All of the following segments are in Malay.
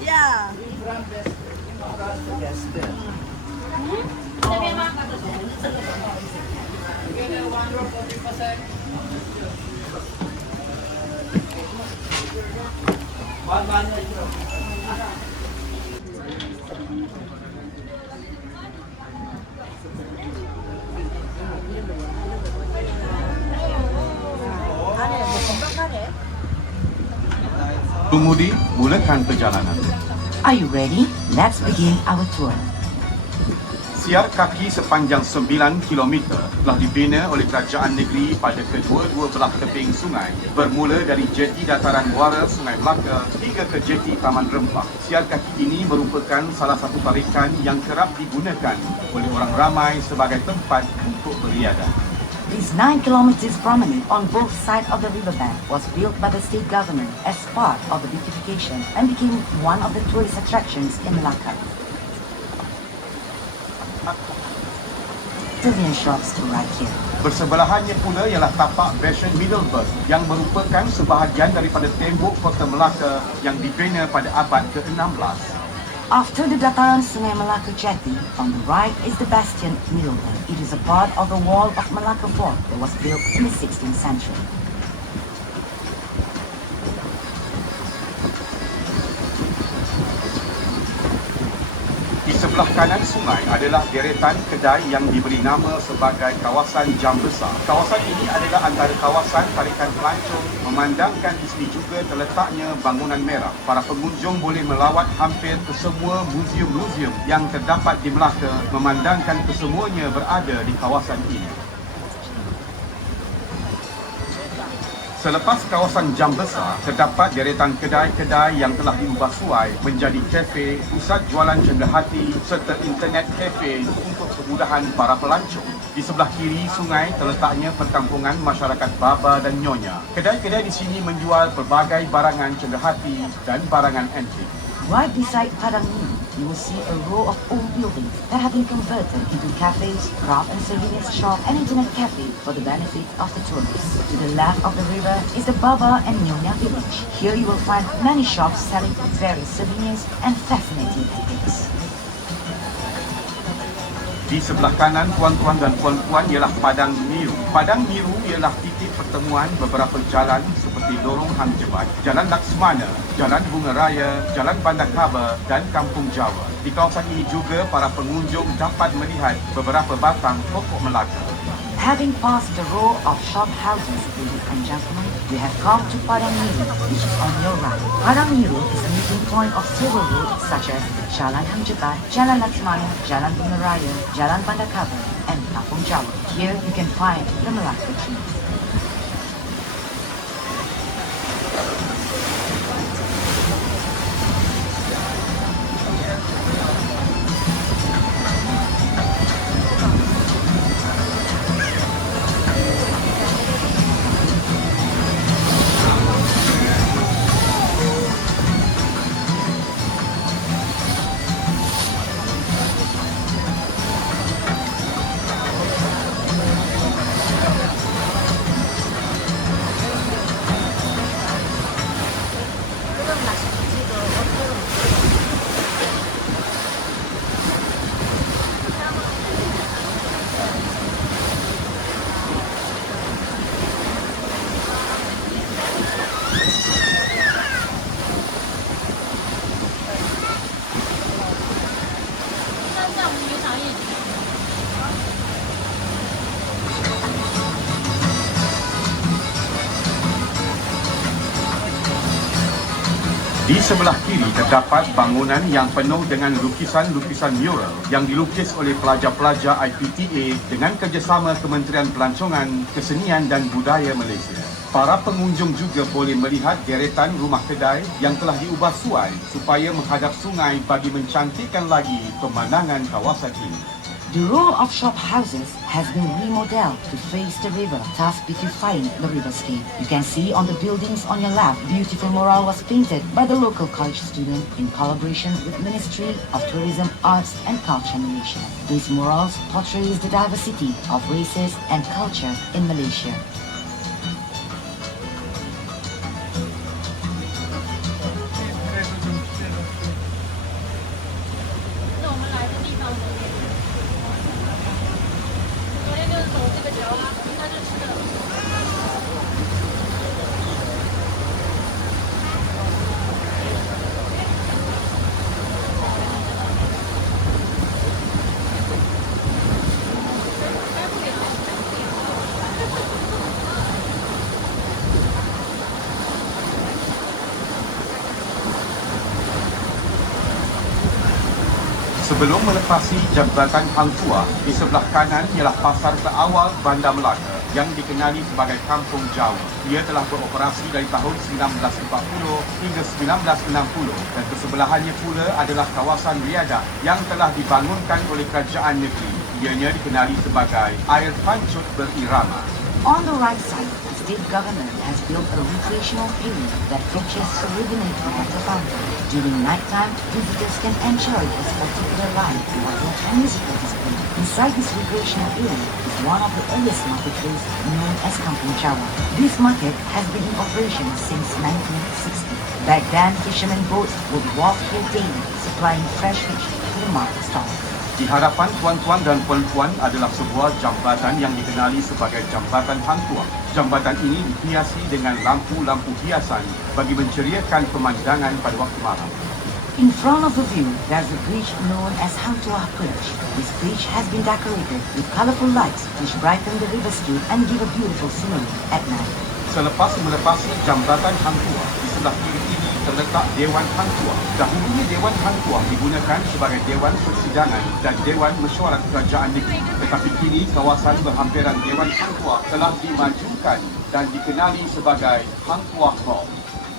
Yeah. Pengemudi, mulakan perjalanan. Are you ready? Let's begin our tour. Siar kaki sepanjang 9 km telah dibina oleh kerajaan negeri pada kedua-dua belah tebing sungai, bermula dari jeti dataran muara Sungai Melaka hingga ke jeti Taman Rempang. Siar kaki ini merupakan salah satu tarikan yang kerap digunakan oleh orang ramai sebagai tempat untuk beriadah. This 9 kilometers promenade on both sides of the riverbank was built by the state government as part of the beautification and became one of the tourist attractions in Melaka. Souvenir shops to right here. Bersebelahannya pula ialah tapak Bastion Middleburg yang merupakan sebahagian daripada tembok kota Melaka yang dibina pada abad ke-16. After the dataran Sungai Melaka jetty, on the right is the Bastion Middleburg. It is a part of the wall of Melaka Fort that was built in the 16th century. Di sebelah kanan sungai adalah deretan kedai yang diberi nama sebagai kawasan Jam Besar. Kawasan ini adalah antara kawasan tarikan pelancong, memandangkan di sini juga terletaknya bangunan merah. Para pengunjung boleh melawat hampir ke semua muzium-muzium yang terdapat di Melaka, memandangkan kesemuanya berada di kawasan ini. Selepas kawasan Jam Besar, terdapat deretan kedai-kedai yang telah diubah suai menjadi kafe, pusat jualan cenderahati serta internet kafe untuk kemudahan para pelancong. Di sebelah kiri sungai terletaknya perkampungan masyarakat Baba dan Nyonya. Kedai-kedai di sini menjual pelbagai barangan cenderahati dan barangan antik. Right beside Padang Mini, you will see a row of old buildings that have been converted into cafes, craft and souvenirs shop, and internet cafe for the benefit of the tourists. To the left of the river is the Baba and Nyonya village. Here you will find many shops selling various souvenirs and fascinating antiques. Di sebelah kanan tuan-tuan dan puan-puan ialah Padang Miru. Padang Miru ialah titik pertemuan beberapa jalan seperti Lorong Hang Jebat, Jalan Laksmana, Jalan Bunga Raya, Jalan Bandar Kaba dan Kampung Jawa. Di kawasan ini juga para pengunjung dapat melihat beberapa batang pokok Melaka. Having passed the row of shop houses, ladies and gentlemen, we have come to Padang Miru, which is on your right. Padang Miru is a meeting point of several routes such as Jalan Hang Jebat, Jalan Laksmana, Jalan Bunga Raya, Jalan Bandar Kaba, and Kampung Jawa. Here you can find the Melaka trees. Di sebelah kiri terdapat bangunan yang penuh dengan lukisan-lukisan mural yang dilukis oleh pelajar-pelajar IPTA dengan kerjasama Kementerian Pelancongan, Kesenian dan Budaya Malaysia. Para pengunjung juga boleh melihat deretan rumah kedai yang telah diubah suai supaya menghadap sungai bagi mencantikkan lagi pemandangan kawasan ini. The row of shop houses has been remodeled to face the river, thus beautifying the riverscape. You can see on the buildings on your left, beautiful mural was painted by the local college student in collaboration with Ministry of Tourism, Arts and Culture Malaysia. These murals portrays the diversity of races and culture in Malaysia. Sebelum melepasi Jambatan Hang Tuah, di sebelah kanan ialah pasar terawal Bandar Melaka yang dikenali sebagai Kampung Jawa. Ia telah beroperasi dari tahun 1940 hingga 1960 dan kesebelahannya pula adalah kawasan Riadah yang telah dibangunkan oleh kerajaan negeri. Ianya dikenali sebagai air pancut berirama. On the right side, the state government has built a recreational area that features Caribbean water fountain. During nighttime, visitors can enjoy this particular live water and musical display. Inside this recreational area is one of the earliest marketplaces known as Kampung Jawa. This market has been in operation since 1960. Back then, fishermen boats would wharf here daily, supplying fresh fish to the market stall. Di hadapan tuan-tuan dan puan-puan adalah sebuah jambatan yang dikenali sebagai Jambatan Hang Tuah. Jambatan ini dihiasi dengan lampu-lampu hiasan bagi menceriakan pemandangan pada waktu malam. In front of the view, there's a bridge known as Hang Tuah Bridge. This bridge has been decorated with colorful lights which brighten the riverscape and give a beautiful scenery at night. Selepas melepasi Jambatan Hang Tuah, di sebelah kiri ini terletak Dewan Hang Tuah. Dahulunya Dewan Hang Tuah digunakan sebagai Dewan Persidangan dan Dewan Mesyuarat Kerajaan Negeri. Tetapi kini kawasan berhampiran Dewan Hang Tuah telah dimajukan dan dikenali sebagai Hang Tuah Hall.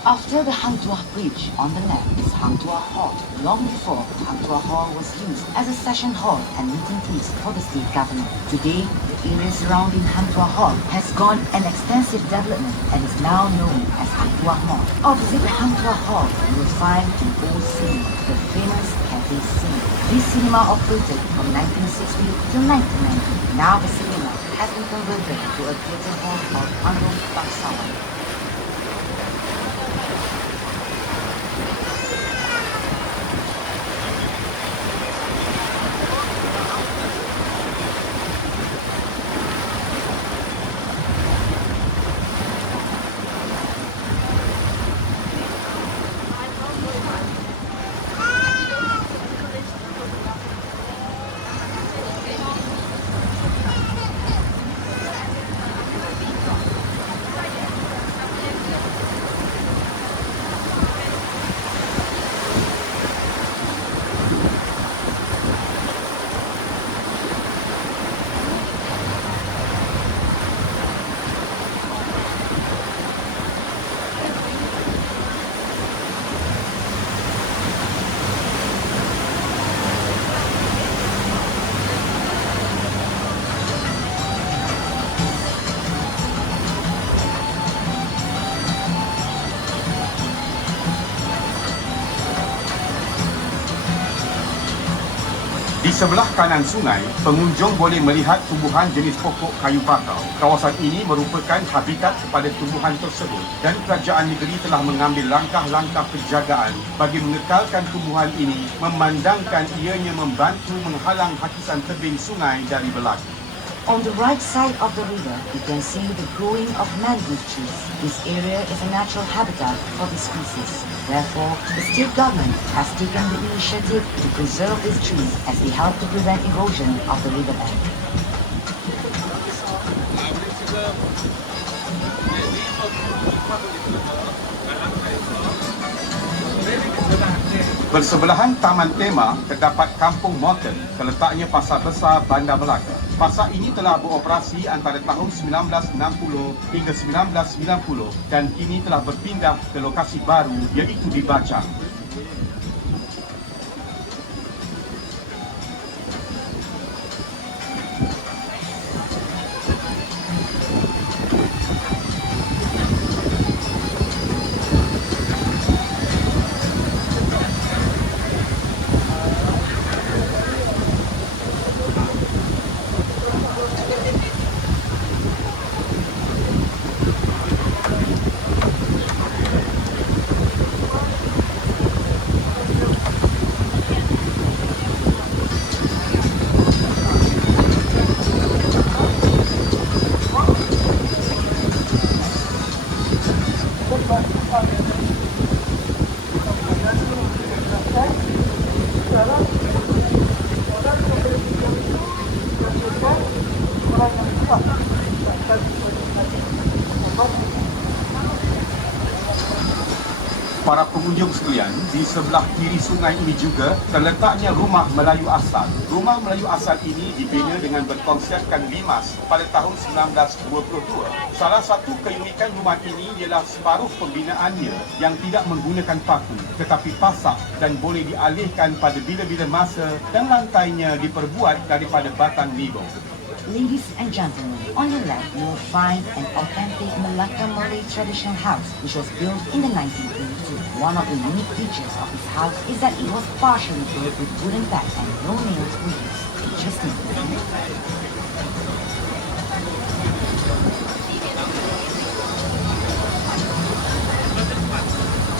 After the Hang Tuah Bridge, on the left is Hang Tuah Hall. Long before, Hang Tuah Hall was used as a session hall and meeting place for the state government. Today, the area surrounding Hang Tuah Hall has gone an extensive development and is now known as Hang Tuah Mall. Opposite the Hang Tuah Hall, you will find the old cinema, the famous Cafe Cinema. This cinema operated from 1960 till 1990. Now the cinema has been converted to a theatre hall called Panggung Bangsawan. Di sebelah kanan sungai, pengunjung boleh melihat tumbuhan jenis pokok kayu bakau. Kawasan ini merupakan habitat kepada tumbuhan tersebut dan kerajaan negeri telah mengambil langkah-langkah penjagaan bagi mengekalkan tumbuhan ini memandangkan ianya membantu menghalang hakisan tebing sungai dari berlaku. On the right side of the river, you can see the growing of mangrove trees. This area is a natural habitat for the species. Therefore, the state government has taken the initiative to preserve these trees as they help to prevent erosion of the riverbank. Bersebelahan Taman Tema terdapat Kampung Morton, terletaknya Pasar Besar Bandar Melaka. Pasar ini telah beroperasi antara tahun 1960 hingga 1990 dan kini telah berpindah ke lokasi baru iaitu di Bacang. pengunjung sekalian, di sebelah kiri sungai ini juga terletaknya Rumah Melayu Asal. Rumah Melayu Asal ini dibina dengan berkonsepkan limas pada tahun 1922. Salah satu keunikan rumah ini ialah separuh pembinaannya yang tidak menggunakan paku tetapi pasak dan boleh dialihkan pada bila-bila masa dan lantainya diperbuat daripada batang nibo. Ladies and gentlemen, on your left you will find an authentic Malacca Malay traditional house which was built in the 1922. One of the unique features of this house is that it was partially built with wooden backs and no nails were used. Interesting.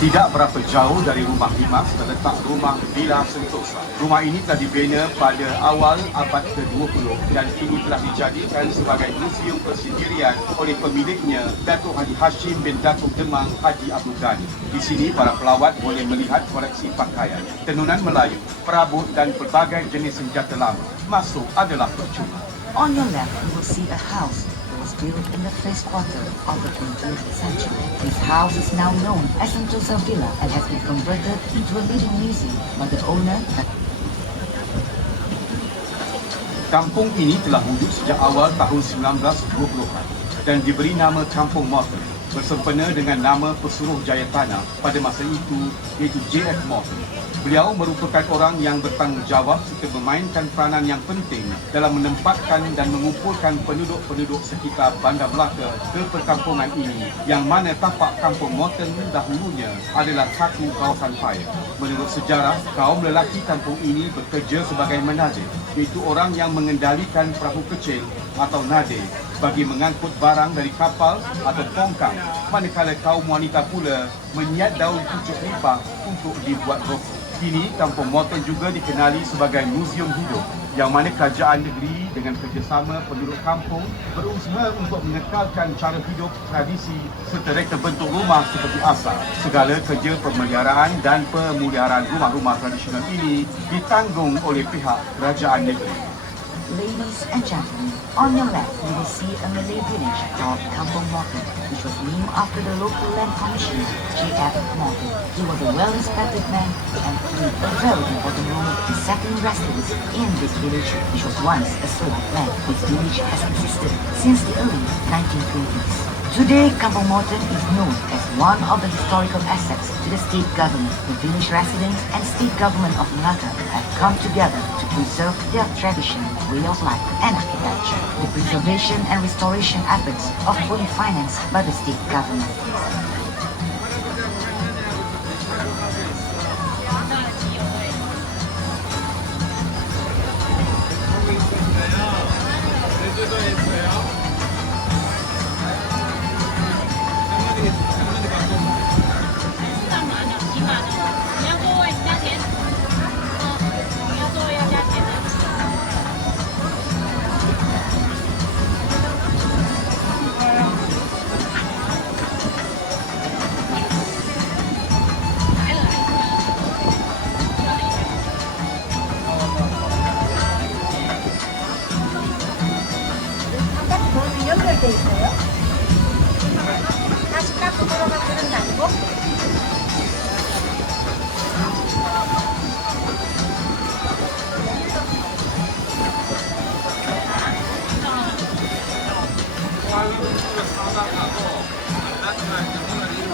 Tidak berapa jauh dari rumah limas terletak rumah Villa Sentosa. Rumah ini telah dibina pada awal abad ke-20 dan kini telah dijadikan sebagai museum persendirian oleh pemiliknya Datuk Haji Hashim bin Datuk Demang Haji Abdul Ghani. Di sini para pelawat boleh melihat koleksi pakaian, tenunan Melayu, perabot dan pelbagai jenis senjata lama. Masuk adalah percuma. On your left you will see a house was built in the first quarter of the 20th century. This house is now known as Sentosa Villa and has been converted into a living museum by the owner. Kampung ini telah wujud sejak awal tahun 1920-an dan diberi nama Kampung Morton bersempena dengan nama pesuruh Jayatana pada masa itu iaitu J.F. Morton. Beliau merupakan orang yang bertanggungjawab serta memainkan peranan yang penting dalam menempatkan dan mengumpulkan penduduk-penduduk sekitar Bandar Melaka ke perkampungan ini yang mana tapak Kampung Morton dahulunya adalah satu kawasan paya. Menurut sejarah, kaum lelaki kampung ini bekerja sebagai menazir, iaitu orang yang mengendalikan perahu kecil atau nadir bagi mengangkut barang dari kapal atau tongkang, manakala kaum wanita pula menyiat daun pucuk limbah untuk dibuat rokok. Kini, Kampung Morton juga dikenali sebagai muzium hidup yang mana kerajaan negeri dengan kerjasama penduduk kampung berusaha untuk mengekalkan cara hidup, tradisi serta reka bentuk rumah seperti asal. Segala kerja pemeliharaan dan pemuliharaan rumah-rumah tradisional ini ditanggung oleh pihak kerajaan negeri. Ladies and gentlemen, on your left you will see a Malay village called Kampung Morton, which was named after the local land commissioner, J.F. Morton. He was a well-respected man and played a very important role in settling residents in this village, which was once a swamp land. This village has existed since the early 1920s. Today, Kampung Morton is known as one of the historical assets to the state government. The village residents and state government of Malacca have come together to preserve their tradition, way of life and architecture. The preservation and restoration efforts are fully financed by the state government. 연결돼 있어요? 다시 깎고 들어가는 게 아니고?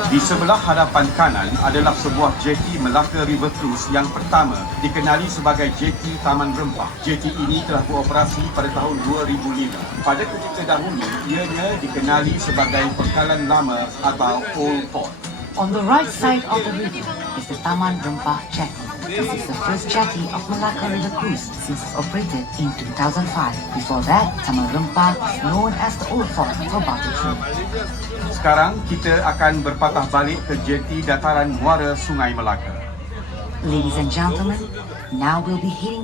Di sebelah hadapan kanan adalah sebuah jeti Melaka River Cruise yang pertama dikenali sebagai jeti Taman Rempah. Jeti ini telah beroperasi pada tahun 2005. Pada ketika dahulu, ianya dikenali sebagai Pangkalan Lama atau Old Port. On the right side of the river is the Taman Rempah Jetty. This is the first jetty of Malacca River Cruise since it's operated in 2005. Before that, Taman Rempah is known as the Old Fort for Batu Tree. Sekarang kita akan berpatah balik ke jeti dataran muara Sungai Melaka. Ladies and gentlemen, now we'll be heading